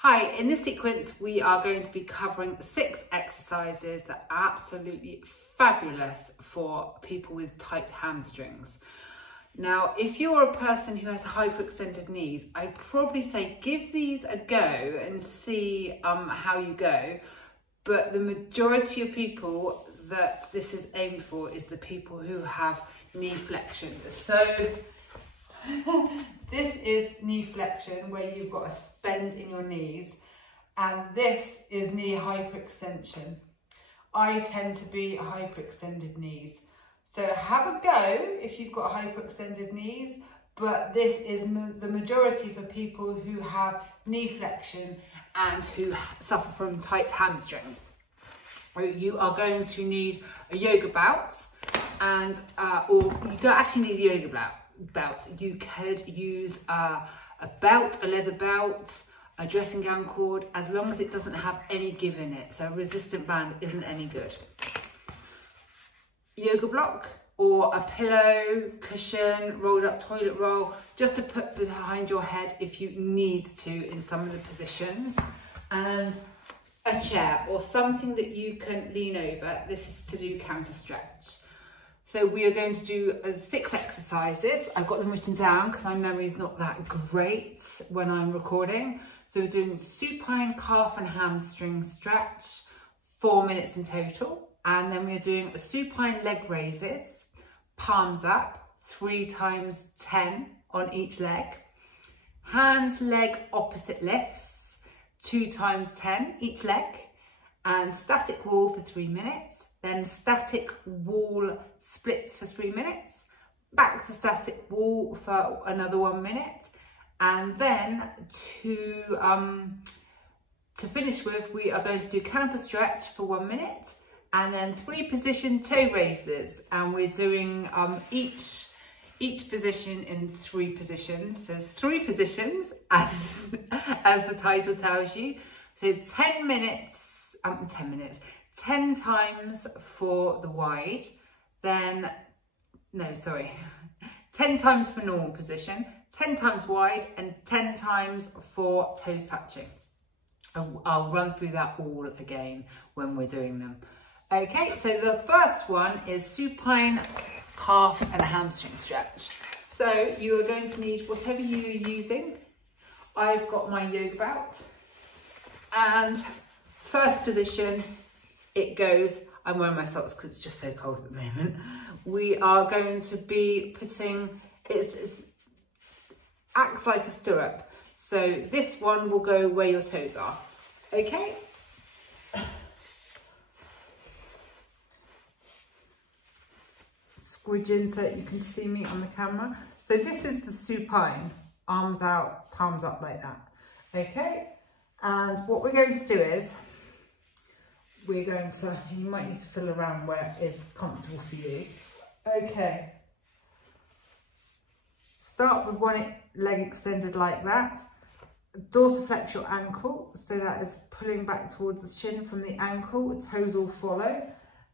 Hi, in this sequence we are going to be covering 6 exercises that are absolutely fabulous for people with tight hamstrings. Now, if you're a person who has hyperextended knees, I'd probably say give these a go and see how you go. But the majority of people that this is aimed for is the people who have knee flexion. So this is knee flexion, where you've got a bend in your knees, and this is knee hyperextension. I tend to be hyperextended knees. So have a go if you've got hyperextended knees, but this is the majority for people who have knee flexion and who suffer from tight hamstrings. You are going to need a yoga belt, and or you don't actually need a yoga belt. You could use a belt, a leather belt, a dressing gown cord, as long as it doesn't have any give in it. So a resistant band isn't any good. Yoga block or a pillow, cushion, rolled up toilet roll, just to put behind your head if you need to in some of the positions. And a chair or something that you can lean over. This is to do counter stretch. So we are going to do 6 exercises. I've got them written down because my memory is not that great when I'm recording. So we're doing supine calf and hamstring stretch, 4 minutes in total. And then we're doing a supine leg raises, palms up, 3 times 10 on each leg. Hands, leg opposite lifts, 2 times 10 each leg. And static wall for 3 minutes. Then static wall splits for 3 minutes, back to static wall for another 1 minute, and then to finish with, we are going to do counter stretch for 1 minute, and then 3 position toe raises, and we're doing each position in 3 positions. So there's 3 positions as the title tells you. So 10 times for the wide, then, 10 times for normal position, 10 times wide, and 10 times for toes touching. I'll run through that all again when we're doing them. Okay, so the first one is supine calf and hamstring stretch. So you are going to need whatever you are using. I've got my yoga belt, and first position, it goes, I'm wearing my socks because it's just so cold at the moment. We are going to be putting, acts like a stirrup. So this one will go where your toes are, okay? Squidge in so that you can see me on the camera. So this is the supine, arms out, palms up like that, okay? And what we're going to do is, we're going to, you might need to fiddle around where it is comfortable for you. Okay. Start with one leg extended like that. Dorsiflex your ankle, so that is pulling back towards the shin from the ankle, toes will follow.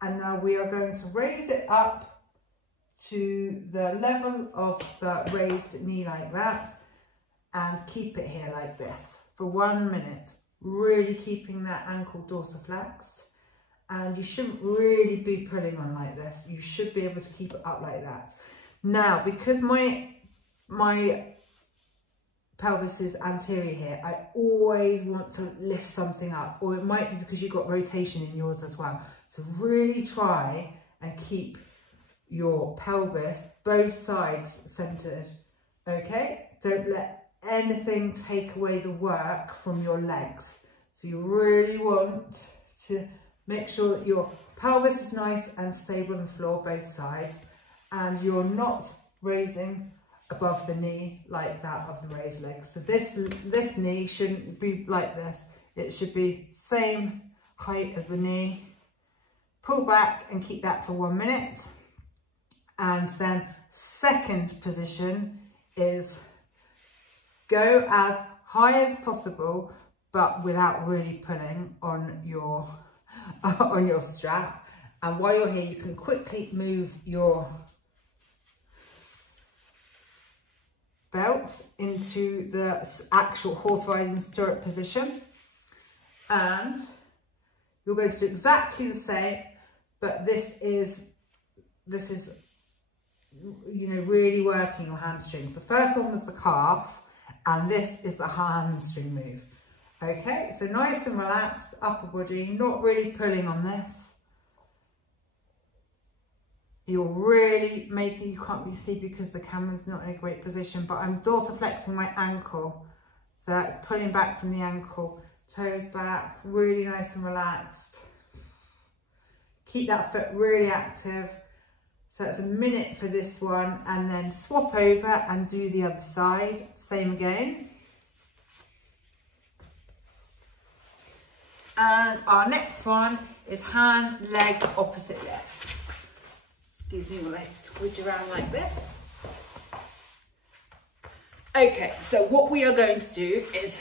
And now we are going to raise it up to the level of the raised knee like that, and keep it here like this for 1 minute. Really keeping that ankle dorsiflexed, and you shouldn't really be pulling on like this. You should be able to keep it up like that. Now, because my pelvis is anterior here, I always want to lift something up, or it might be because you've got rotation in yours as well. So really try and keep your pelvis, both sides, centered, okay? Don't let anything take away the work from your legs. So you really want to make sure that your pelvis is nice and stable on the floor, both sides, and you're not raising above the knee like that of the raised leg. So this knee shouldn't be like this. It should be same height as the knee. Pull back and keep that for 1 minute. And then second position is go as high as possible, but without really pulling on your strap. And while you're here, you can quickly move your belt into the actual horse riding stirrup position, and you're going to do exactly the same, but this is you know, really working your hamstrings. The first one was the calf, and this is the hamstring move. Okay, so nice and relaxed upper body, not really pulling on this. You're really making, you can't really see because the camera's not in a great position, but I'm dorsiflexing my ankle. So that's pulling back from the ankle, toes back, really nice and relaxed. Keep that foot really active. So that's a minute for this one, and then swap over and do the other side. Same again. And our next one is hand, leg, opposite legs. Excuse me while I squidge around like this. Okay, so what we are going to do is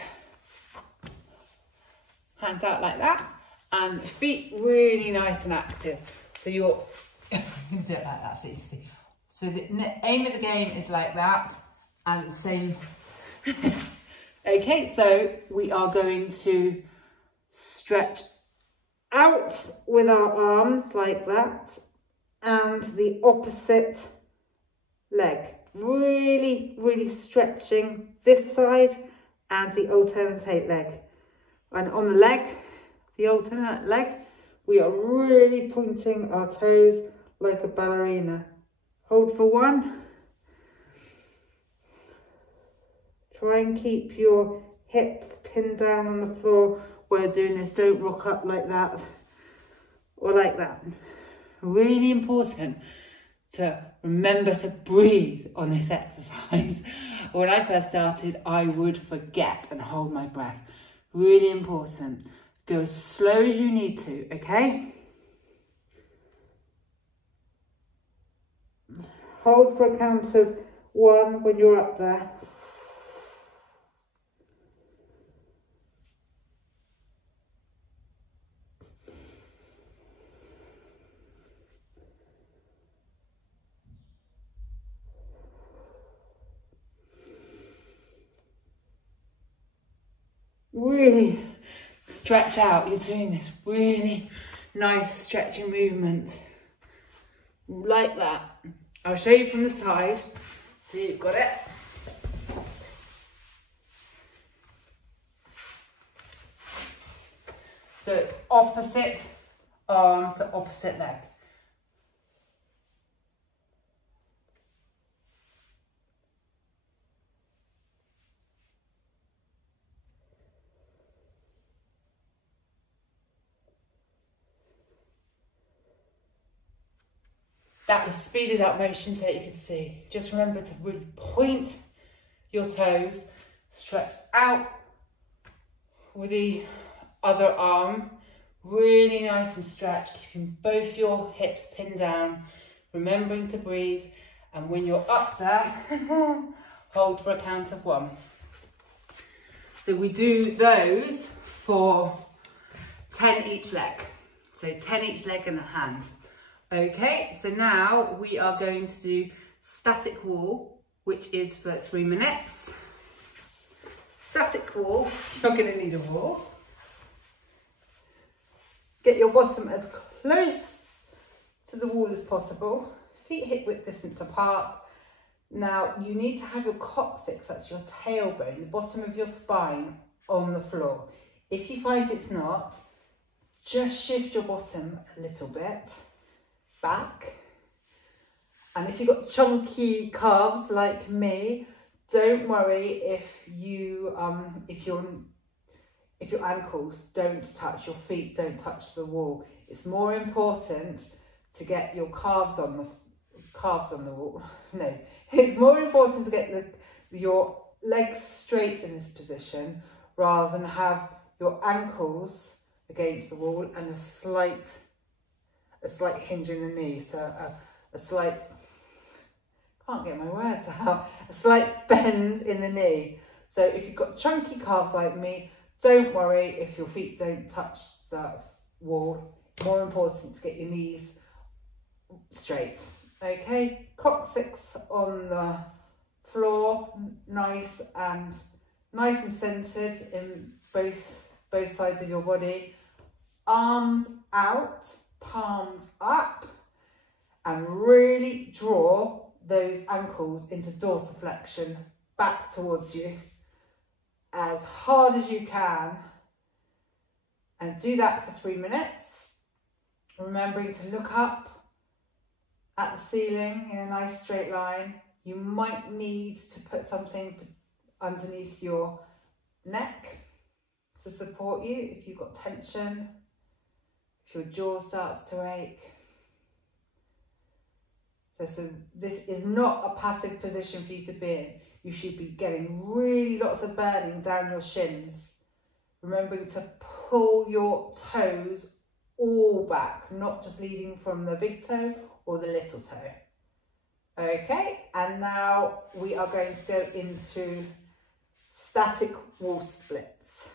hands out like that, and feet really nice and active. So you're do it like that so you can see. So the aim of the game is like that, and the same. Okay, so we are going to stretch out with our arms like that, and the opposite leg. Really, really stretching this side and the alternate leg. And on the leg, the alternate leg, we are really pointing our toes like a ballerina. Hold for one. Try and keep your hips pinned down on the floor. While doing this, don't rock up like that or like that. Really important to remember to breathe on this exercise. When I first started, I would forget and hold my breath. Really important. Go as slow as you need to, okay? Hold for a count of one when you're up there. Really stretch out. You're doing this really nice stretching movement like that. I'll show you from the side so you've got it. So it's opposite arm to opposite leg. That was speeded up motion so you could see. Just remember to really point your toes, stretch out with the other arm, really nice and stretched, keeping both your hips pinned down, remembering to breathe, and when you're up there, hold for a count of one. So we do those for 10 each leg. So 10 each leg and a hand. Okay, so now we are going to do static wall, which is for 3 minutes. Static wall, you're going to need a wall. Get your bottom as close to the wall as possible. Feet hip width distance apart. Now you need to have your coccyx, that's your tailbone, the bottom of your spine, on the floor. If you find it's not, just shift your bottom a little bit back. And if you've got chunky calves like me, don't worry if your ankles don't touch, your feet don't touch the wall. It's more important to get your calves on the wall. No, it's more important to get your legs straight in this position rather than have your ankles against the wall and a slight hinge in the knee. So a slight, can't get my words out, a slight bend in the knee. So if you've got chunky calves like me, don't worry if your feet don't touch the wall. More important to get your knees straight. Okay, coccyx on the floor, nice and centered in both sides of your body. Arms out, palms up, and really draw those ankles into dorsiflexion back towards you as hard as you can, and do that for 3 minutes, remembering to look up at the ceiling in a nice straight line. You might need to put something underneath your neck to support you if you've got tension, if your jaw starts to ache. So this is not a passive position for you to be in. You should be getting really lots of burning down your shins. Remembering to pull your toes all back, not just leading from the big toe or the little toe. Okay, and now we are going to go into static wall splits.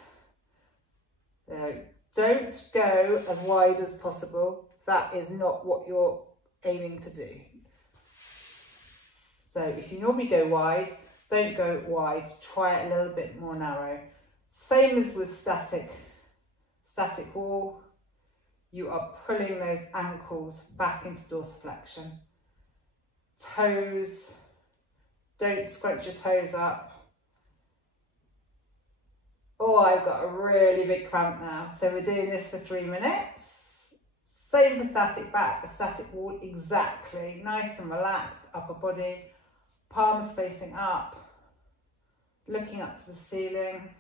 So don't go as wide as possible. That is not what you're aiming to do. So if you normally go wide, don't go wide, try it a little bit more narrow. Same as with static wall, you are pulling those ankles back into dorsiflexion. Toes, don't scrunch your toes up. Oh, I've got a really big cramp now. So we're doing this for 3 minutes. Same for static back, static wall, exactly. Nice and relaxed, upper body. Palms facing up, looking up to the ceiling.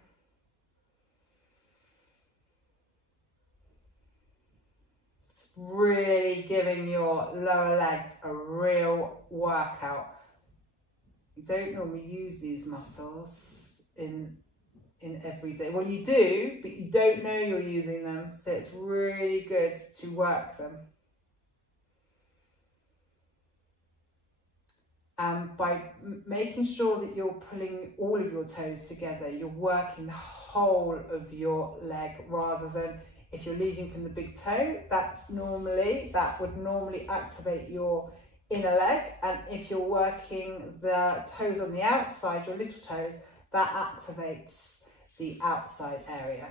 It's really giving your lower legs a real workout. You don't normally use these muscles in every day. Well, you do, but you don't know you're using them. So it's really good to work them. By making sure that you're pulling all of your toes together, you're working the whole of your leg, rather than if you're leading from the big toe, that would normally activate your inner leg, and if you're working the toes on the outside, your little toes, that activates the outside area.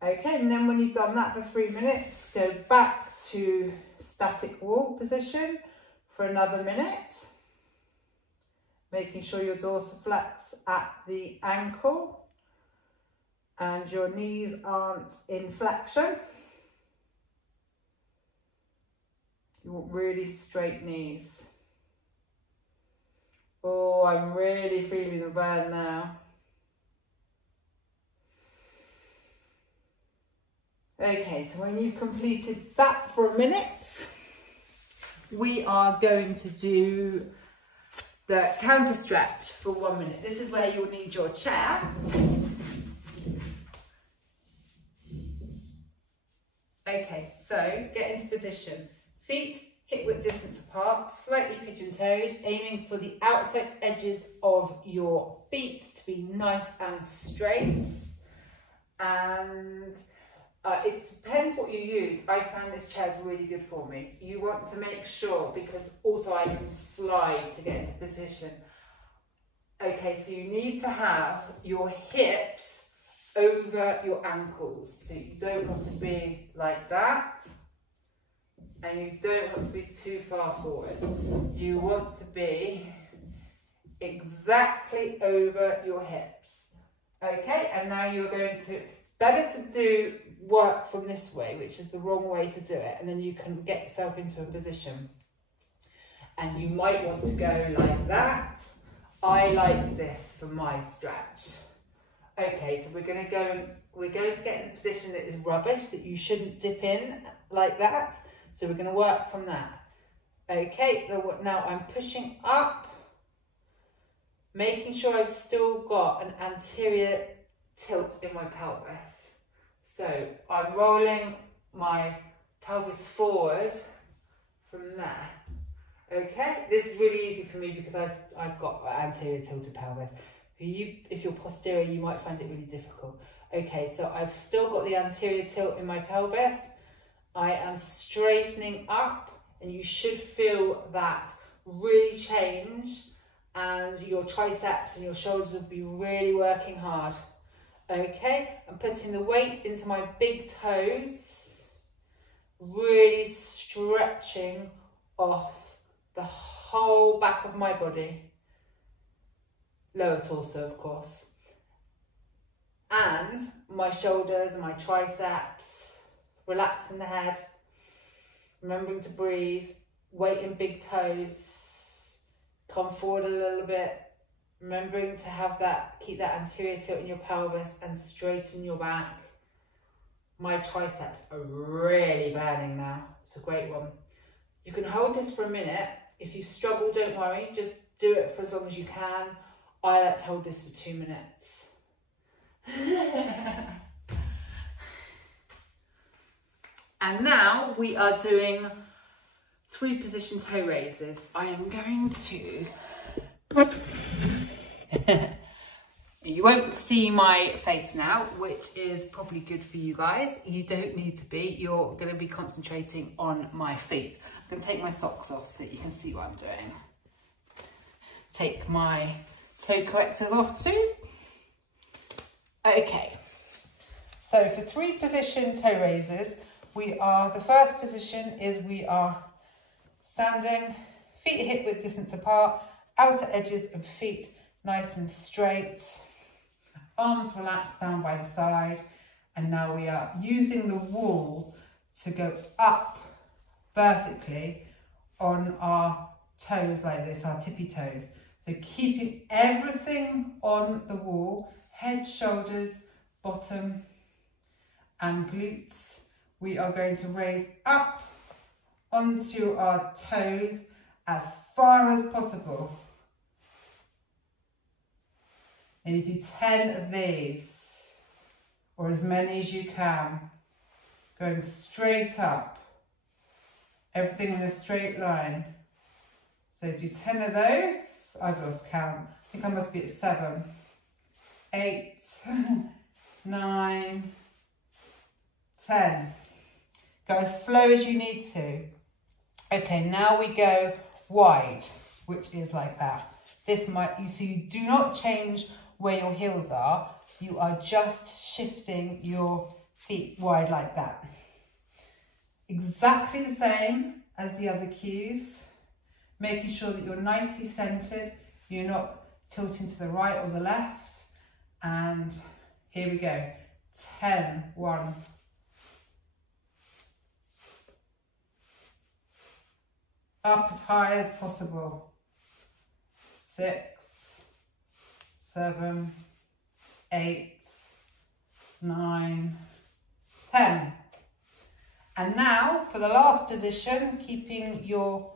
Okay, and then when you've done that for 3 minutes, go back to static wall position for another minute. Making sure your dorsiflex at the ankle and your knees aren't in flexion. You want really straight knees. Oh, I'm really feeling the burn now. Okay, so when you've completed that for a minute, we are going to do the counter stretch for 1 minute. This is where you'll need your chair. Okay, so get into position. Feet hip width distance apart, slightly pigeon-toed, aiming for the outside edges of your feet to be nice and straight. And it depends what you use. I found this chair is really good for me. You want to make sure, because also I can slide to get into position. Okay, so you need to have your hips over your ankles. So you don't want to be like that, and you don't want to be too far forward. You want to be exactly over your hips. Okay, and now you're going to, it's better to do work from this way, which is the wrong way to do it, and then you can get yourself into a position. And you might want to go like that. I like this for my stretch. Okay, so we're going to get in a position that is rubbish, that you shouldn't dip in like that. So we're going to work from that. Okay, so now I'm pushing up, making sure I've still got an anterior tilt in my pelvis. So I'm rolling my pelvis forward from there. Okay, this is really easy for me because I've got an anterior tilted pelvis. If you're posterior, you might find it really difficult. Okay, so I've still got the anterior tilt in my pelvis. I am straightening up, and you should feel that really change and your triceps and your shoulders will be really working hard. Okay, I'm putting the weight into my big toes, really stretching off the whole back of my body, lower torso of course, and my shoulders and my triceps, relaxing the head, remembering to breathe, weight in big toes, come forward a little bit, remembering to have that, keep that anterior tilt in your pelvis and straighten your back. My triceps are really burning now. It's a great one. You can hold this for a minute. If you struggle, don't worry, just do it for as long as you can. I like to hold this for 2 minutes. And now we are doing 3 position toe raises. I am going to... You won't see my face now, which is probably good for you guys. You don't need to be. You're going to be concentrating on my feet. I'm going to take my socks off so that you can see what I'm doing. Take my toe correctors off too. Okay, so for 3 position toe raises, the first position is we are standing, feet hip width distance apart, outer edges of feet nice and straight, arms relaxed down by the side, and now we are using the wall to go up vertically on our toes like this, our tippy toes. So keeping everything on the wall, head, shoulders, bottom and glutes. We are going to raise up onto our toes as far as possible. And you do 10 of these, or as many as you can, going straight up, everything in a straight line. So do 10 of those. I've lost count. I think I must be at 7, 8, 9, 10. Go as slow as you need to. Okay, now we go wide, which is like that. This might, so you do not change where your heels are, you are just shifting your feet wide like that. Exactly the same as the other cues, making sure that you're nicely centered, you're not tilting to the right or the left. And here we go, 10, 1. Up as high as possible, 6, 7, 8, 9, 10. And now for the last position, keeping your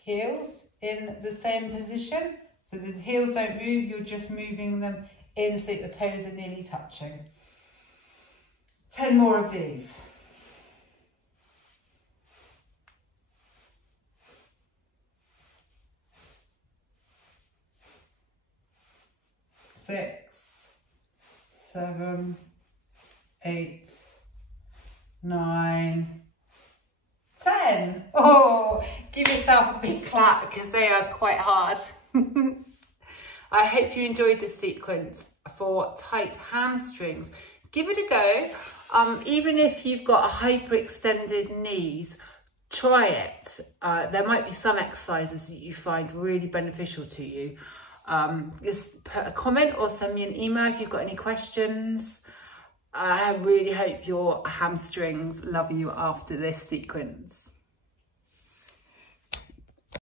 heels in the same position. So the heels don't move, you're just moving them in so that the toes are nearly touching. 10 more of these. 6, 7, 8, 9, 10. Oh, give yourself a big clap because they are quite hard. I hope you enjoyed this sequence for tight hamstrings. Give it a go. Even if you've got hyperextended knees, try it. There might be some exercises that you find really beneficial to you. Just put a comment or send me an email if you've got any questions. I really hope your hamstrings love you after this sequence.